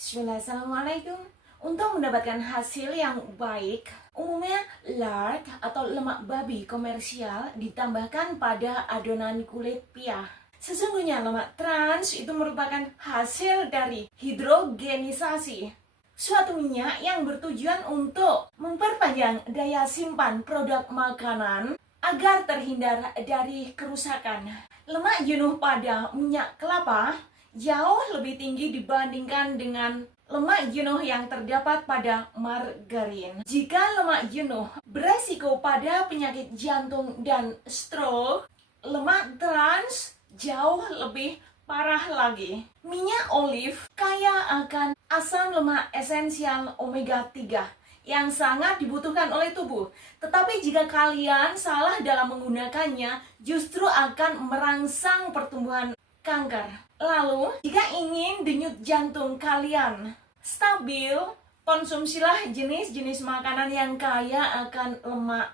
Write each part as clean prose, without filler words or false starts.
Bismillah, Assalamualaikum. Untuk mendapatkan hasil yang baik, umumnya lard atau lemak babi komersial ditambahkan pada adonan kulit pia. Sesungguhnya lemak trans itu merupakan hasil dari hidrogenisasi, suatu minyak yang bertujuan untuk memperpanjang daya simpan produk makanan agar terhindar dari kerusakan. Lemak jenuh pada minyak kelapa jauh lebih tinggi dibandingkan dengan lemak jenuh yang terdapat pada margarin. Jika lemak jenuh beresiko pada penyakit jantung dan stroke, lemak trans jauh lebih parah lagi. Minyak olive kaya akan asam lemak esensial omega 3 yang sangat dibutuhkan oleh tubuh. Tetapi jika kalian salah dalam menggunakannya, justru akan merangsang pertumbuhan kanker. Lalu, jika ingin denyut jantung kalian stabil, konsumsilah jenis-jenis makanan yang kaya akan lemak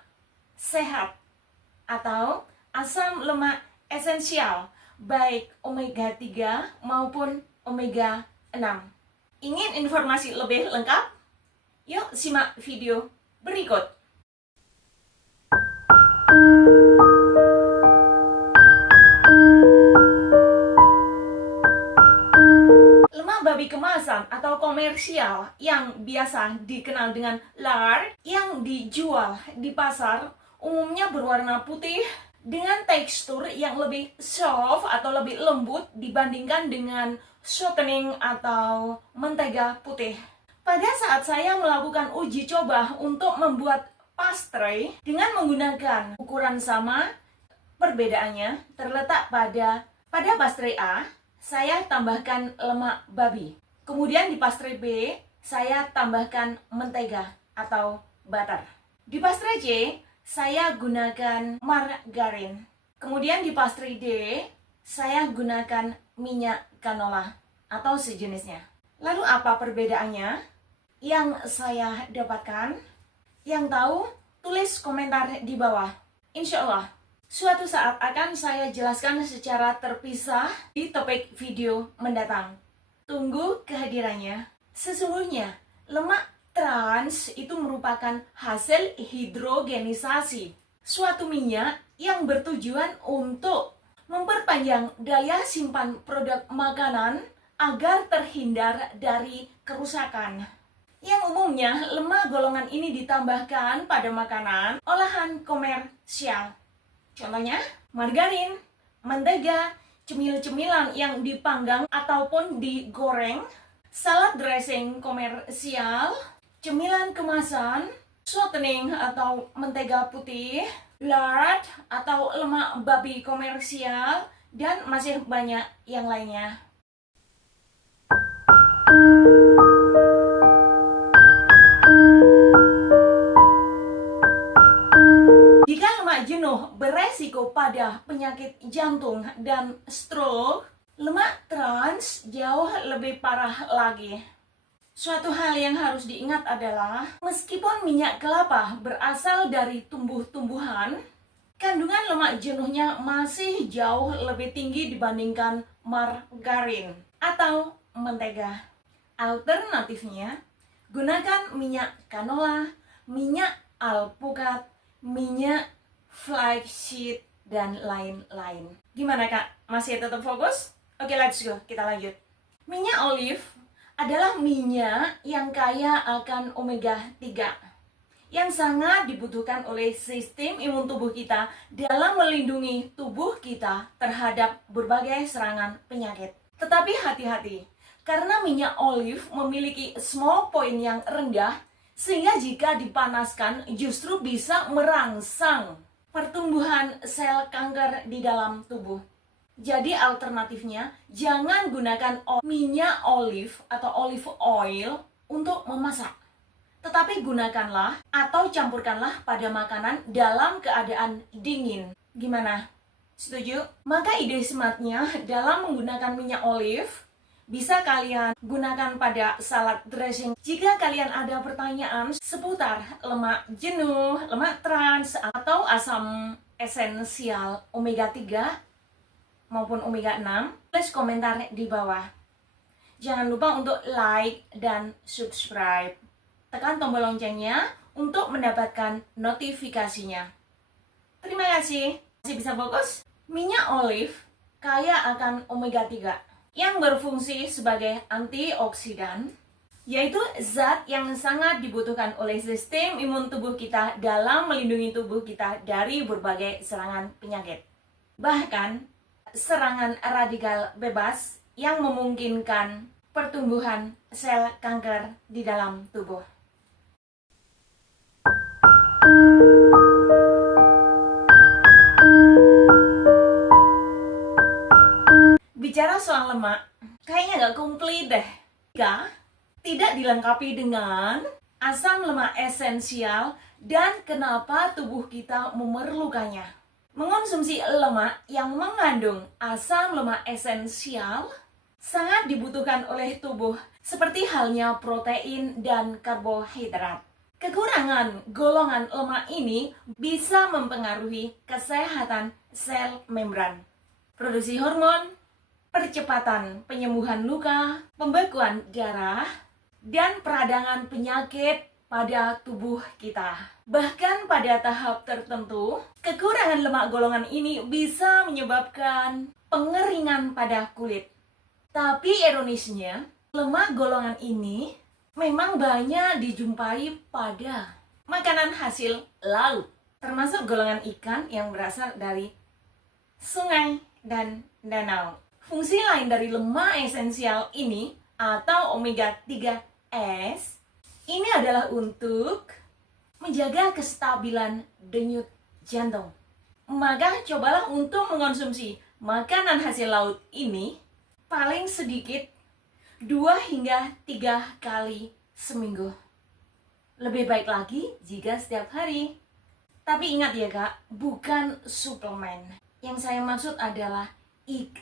sehat atau asam lemak esensial, baik omega 3 maupun omega 6. Ingin informasi lebih lengkap? Yuk simak video berikut. Lemak babi kemasan atau komersial yang biasa dikenal dengan lard yang dijual di pasar umumnya berwarna putih dengan tekstur yang lebih soft atau lebih lembut dibandingkan dengan shortening atau mentega putih. Pada saat saya melakukan uji coba untuk membuat pastry dengan menggunakan ukuran sama, perbedaannya terletak pada pastry A, saya tambahkan lemak babi. Kemudian di pastry B, saya tambahkan mentega atau butter. Di pastry C, saya gunakan margarin. Kemudian di pastry D, saya gunakan minyak canola atau sejenisnya. Lalu apa perbedaannya? Yang saya dapatkan, yang tahu, tulis komentar di bawah. Insya Allah, suatu saat akan saya jelaskan secara terpisah di topik video mendatang. Tunggu kehadirannya. Sesungguhnya, lemak trans itu merupakan hasil hidrogenisasi, suatu minyak yang bertujuan untuk memperpanjang daya simpan produk makanan agar terhindar dari kerusakan. Yang umumnya, lemak golongan ini ditambahkan pada makanan olahan komersial. Contohnya, margarin, mentega, cemil-cemilan yang dipanggang ataupun digoreng, salad dressing komersial, cemilan kemasan, shortening atau mentega putih, lard atau lemak babi komersial, dan masih banyak yang lainnya. Jika lemak jenuh beresiko pada penyakit jantung dan stroke, lemak trans jauh lebih parah lagi. Suatu hal yang harus diingat adalah, meskipun minyak kelapa berasal dari tumbuh-tumbuhan, kandungan lemak jenuhnya masih jauh lebih tinggi dibandingkan margarin atau mentega. Alternatifnya, gunakan minyak canola, minyak alpukat, minyak flaxseed, dan lain-lain. Gimana kak? Masih tetap fokus? Oke, let's go, kita lanjut. Minyak olive adalah minyak yang kaya akan omega 3 yang sangat dibutuhkan oleh sistem imun tubuh kita dalam melindungi tubuh kita terhadap berbagai serangan penyakit. Tetapi hati-hati, karena minyak olive memiliki small point yang rendah, sehingga jika dipanaskan justru bisa merangsang pertumbuhan sel kanker di dalam tubuh. Jadi alternatifnya, jangan gunakan minyak olive atau olive oil untuk memasak. Tetapi gunakanlah atau campurkanlah pada makanan dalam keadaan dingin. Gimana? Setuju? Maka ide smartnya dalam menggunakan minyak olive bisa kalian gunakan pada salad dressing. Jika kalian ada pertanyaan seputar lemak jenuh, lemak trans, atau asam esensial omega 3 maupun omega 6, tulis komentar di bawah. Jangan lupa untuk like dan subscribe. Tekan tombol loncengnya untuk mendapatkan notifikasinya. Terima kasih. Masih bisa fokus? Minyak olive kaya akan omega 3 yang berfungsi sebagai antioksidan, yaitu zat yang sangat dibutuhkan oleh sistem imun tubuh kita dalam melindungi tubuh kita dari berbagai serangan penyakit. Bahkan, serangan radikal bebas yang memungkinkan pertumbuhan sel kanker di dalam tubuh. Bicara soal lemak, kayaknya gak komplit deh. Jika tidak dilengkapi dengan asam lemak esensial dan kenapa tubuh kita memerlukannya. Mengonsumsi lemak yang mengandung asam lemak esensial sangat dibutuhkan oleh tubuh, seperti halnya protein dan karbohidrat. Kekurangan golongan lemak ini bisa mempengaruhi kesehatan sel membran, produksi hormon, percepatan penyembuhan luka, pembekuan darah, dan peradangan penyakit pada tubuh kita. Bahkan pada tahap tertentu, kekurangan lemak golongan ini bisa menyebabkan pengeringan pada kulit. Tapi ironisnya, lemak golongan ini memang banyak dijumpai pada makanan hasil laut, termasuk golongan ikan yang berasal dari sungai dan danau. Fungsi lain dari lemak esensial ini atau omega 3S ini adalah untuk menjaga kestabilan denyut jantung. Maka cobalah untuk mengonsumsi makanan hasil laut ini paling sedikit 2 hingga 3 kali seminggu. Lebih baik lagi jika setiap hari. Tapi ingat ya kak, bukan suplemen. Yang saya maksud adalah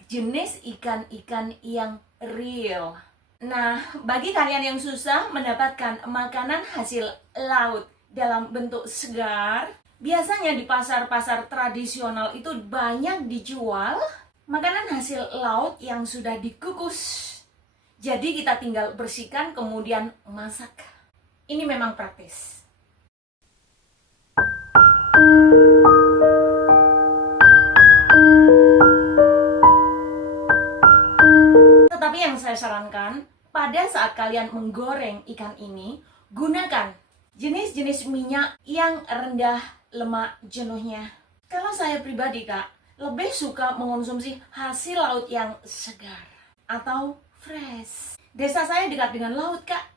jenis ikan-ikan yang real. Nah, bagi kalian yang susah mendapatkan makanan hasil laut dalam bentuk segar, biasanya di pasar-pasar tradisional itu banyak dijual makanan hasil laut yang sudah dikukus. Jadi kita tinggal bersihkan kemudian masak. Ini memang praktis. Tetapi yang saya sarankan, pada saat kalian menggoreng ikan ini, gunakan jenis-jenis minyak yang rendah lemak jenuhnya. Kalau saya pribadi kak, lebih suka mengonsumsi hasil laut yang segar atau fresh. Desa saya dekat dengan laut kak.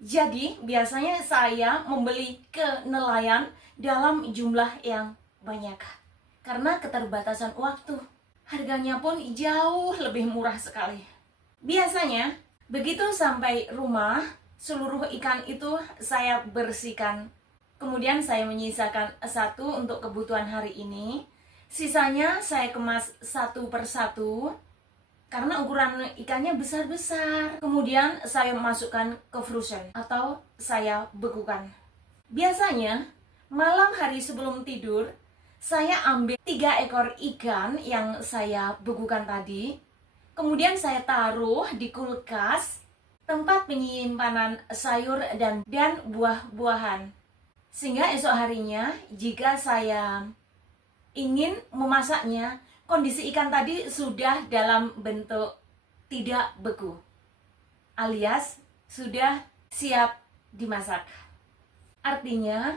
Jadi biasanya saya membeli ke nelayan dalam jumlah yang banyak. Karena keterbatasan waktu. Harganya pun jauh lebih murah sekali. Biasanya begitu sampai rumah, seluruh ikan itu saya bersihkan. Kemudian saya menyisakan satu untuk kebutuhan hari ini. Sisanya saya kemas satu persatu karena ukuran ikannya besar-besar. Kemudian saya masukkan ke frozen atau saya bekukan. Biasanya malam hari sebelum tidur saya ambil 3 ekor ikan yang saya bekukan tadi. Kemudian saya taruh di kulkas, tempat penyimpanan sayur dan buah-buahan. Sehingga esok harinya jika saya ingin memasaknya, kondisi ikan tadi sudah dalam bentuk tidak beku, alias sudah siap dimasak. Artinya,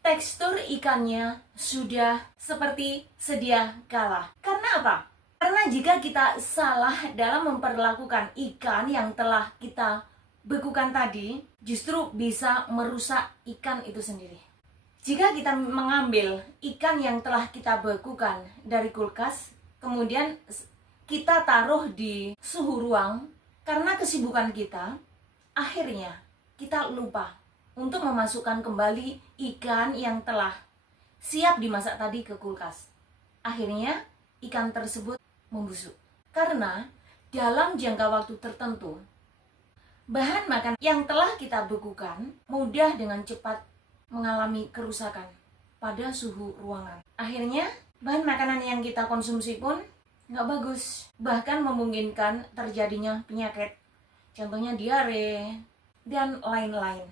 tekstur ikannya sudah seperti sedia kala. Karena apa? Karena jika kita salah dalam memperlakukan ikan yang telah kita bekukan tadi, justru bisa merusak ikan itu sendiri. Jika kita mengambil ikan yang telah kita bekukan dari kulkas, kemudian kita taruh di suhu ruang, karena kesibukan kita, akhirnya kita lupa untuk memasukkan kembali ikan yang telah siap dimasak tadi ke kulkas. Akhirnya ikan tersebut membusuk. Karena dalam jangka waktu tertentu, bahan makan yang telah kita bekukan mudah dengan cepat mengalami kerusakan pada suhu ruangan. Akhirnya bahan makanan yang kita konsumsi pun nggak bagus, bahkan memungkinkan terjadinya penyakit contohnya diare, dan lain-lain.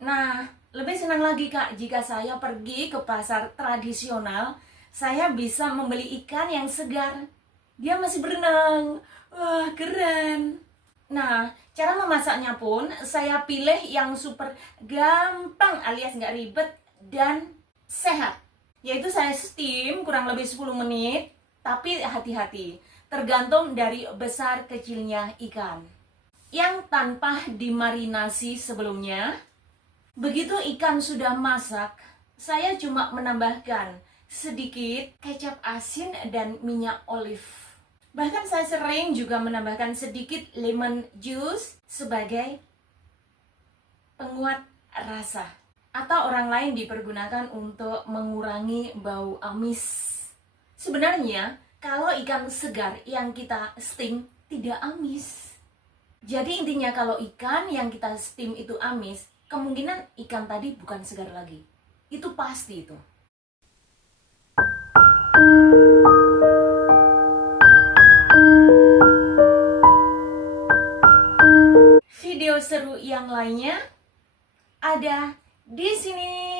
Nah, lebih senang lagi Kak jika saya pergi ke pasar tradisional, saya bisa membeli ikan yang segar. Dia masih berenang. Wah, keren. Nah, cara memasaknya pun saya pilih yang super gampang alias nggak ribet dan sehat. Yaitu saya steam kurang lebih 10 menit, tapi hati-hati, tergantung dari besar kecilnya ikan. Yang tanpa dimarinasi sebelumnya. Begitu ikan sudah masak, saya cuma menambahkan sedikit kecap asin dan minyak olive. Bahkan saya sering juga menambahkan sedikit lemon juice sebagai penguat rasa. Atau orang lain dipergunakan untuk mengurangi bau amis. Sebenarnya, kalau ikan segar yang kita steam tidak amis. Jadi intinya kalau ikan yang kita steam itu amis, kemungkinan ikan tadi bukan segar lagi. Itu pasti itu. Video seru yang lainnya ada di sini.